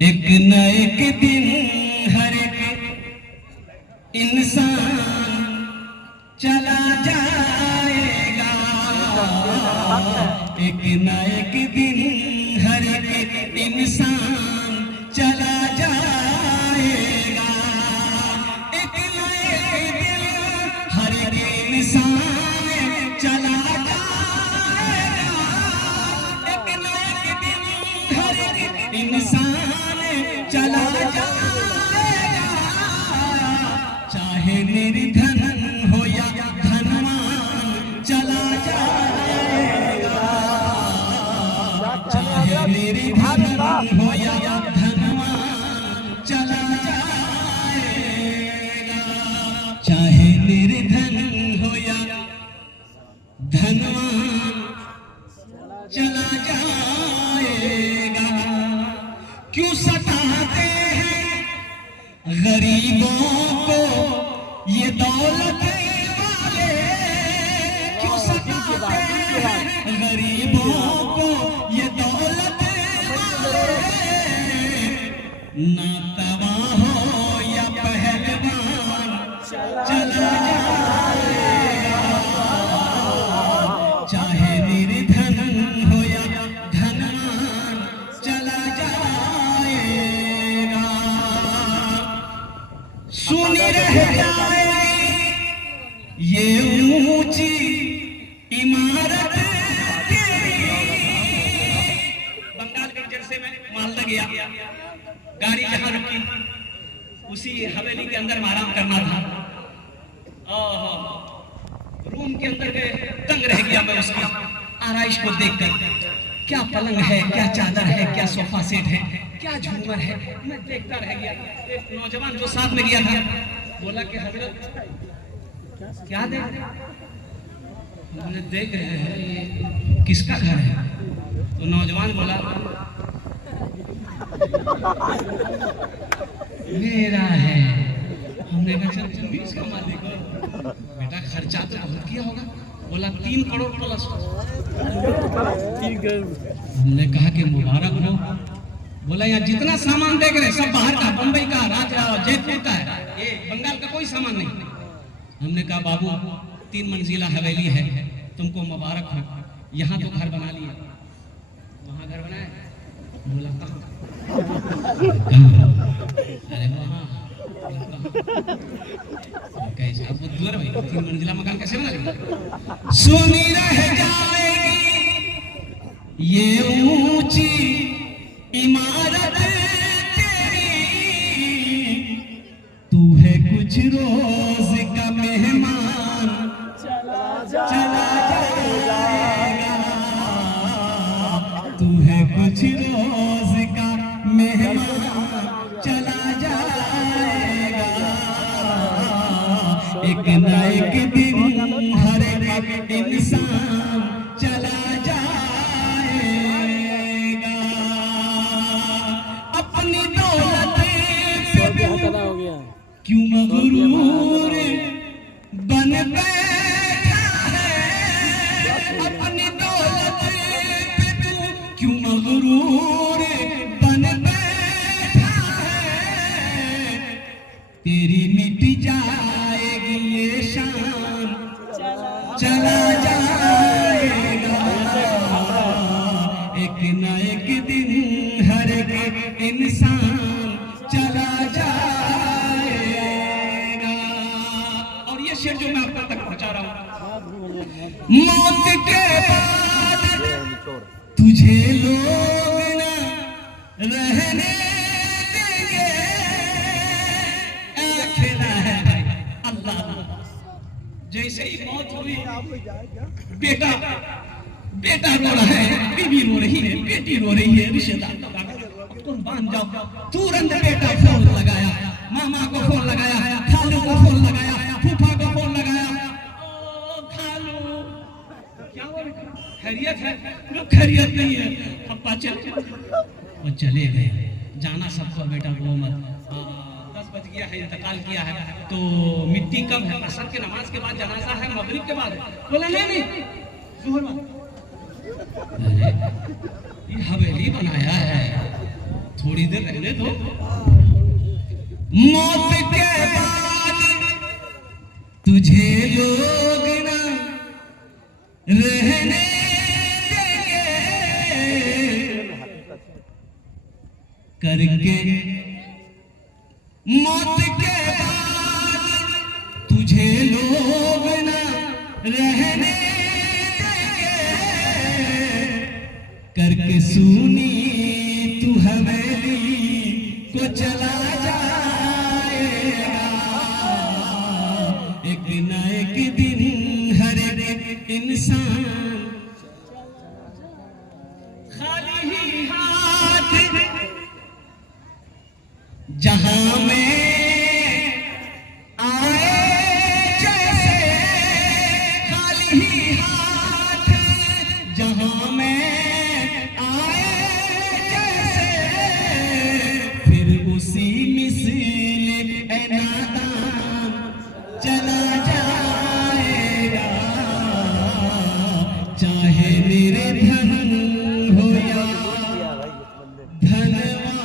एक न एक दिन हर एक इंसान चला जाएगा, एक न एक दिन हर एक इंसान चला जाएगा, एक न एक दिन हर एक इंसान चला जाएगा, एक न एक दिन हर एक इंसान चला जाएगा, चाहे निर्धन हो या धनवान चला जाएगा, चाहे निर्धन हो या धनवान चला जाएगा, चाहे निर्धन हो या धनवान चला जाएगा। क्यों सताते हैं गरीबों को ये दौलत वाले, क्यों सताते हैं गरीबों को ये दौलत वाले, ना तबाह हो या पहलवान चला जाएगा, चाहे निर्धन हो या धनवान चला जाएगा। सुनी रह जाएगी ये ऊंची इमारत तेरी। बंगाल के जलसे में मालदा गया, गाड़ी जहां रुकी उसी हवेली के अंदर में आराम करना था। रूम के अंदर गए, दंग रह गया मैं उसकी आराइश को देखकर। क्या पलंग है, क्या चादर है, क्या सोफा सेट है, क्या झूमर है, मैं देखता रह गया। एक नौजवान जो साथ में गया था बोला कि हजरत क्या देख रहे हैं? हमने देख रहे हैं ये किसका घर है? तो नौजवान बोला मेरा है। हमने कहा चल तुम भी इसका मालिक हो बेटा, खर्चा तो बहुत किया होगा। बोला 3 करोड़ प्लस। हमने कहा कि मुबारक हो। बोला यहाँ जितना सामान देख रहे सब बाहर का, बंबई का, जयपुर का है, ये बंगाल का कोई सामान नहीं। हमने कहा बाबू 3 मंजिला हवेली है, तुमको मुबारक हो, यहाँ तो घर बना लिया, वहाँ घर बनाया। बोला कहाँ? अरे वहाँ। कैसे अब दूर भाई 3 मंजिला मकान कैसे बना लेंगे? सुनी रह जाएगी ये ऊंची इमारत तेरी, तू है कुछ रोज का मेहमान चला जाएगा, तू है कुछ रोज का मेहमान चला जाएगा, एक न एक दिन हर एक इंसान चला जाएगा। अपनी दौलत पे क्यों मगरूर बन बैठा है, अपनी दौलत पे तू क्यों मगरूर बन बैठा है, तेरी मिट जाएगी ये शान चला जाएगा, एक न एक दिन हर एक इंसान चला जाएगा। और ये शेर जो मैं आप तक पहुंचा रहा हूं, मौत के बाद तुझे लोग न रहने देंगे, खेला है भाई अल्लाह। जैसे ही मौत हुई बेटा रो रहा है, बीवी रो रही है, बेटी रो रही है, रिश्तेदार तुम बांध जाओ। तुरंत बेटा फोन लगाया, मामा को फोन लगाया, खालू को फोन लगाया, फूफा को फोन लगाया। ओ खालू क्या हुआ बेटा, खैरियत है? खैरियत नहीं है पप्पा चले। वो चले गए, जाना सबको बेटा रो मत, 10 बज गया है, इंतकाल किया है, तो मिट्टी कम है, असर के नमाज के बाद जनाजा है, मगरिब के बाद है। बोला नहीं जोहर। अरे ये हवेली बनाया है, थोड़ी देर रहने दो। मौत के बाद तुझे लोग ना रहने देंगे, करके मौत के बाद तुझे लोग ना रहने देंगे, करके सुनी तू हवेली को चला जाएगा। एक न एक दिन हर एक इंसान खाली ही हाथ जहां में आए, जैसे खाली ही हाथ जहां में आए, जैसे फिर उसी मिसल ए नादान चला जाएगा। चाहे निर्धन हो या धनवान,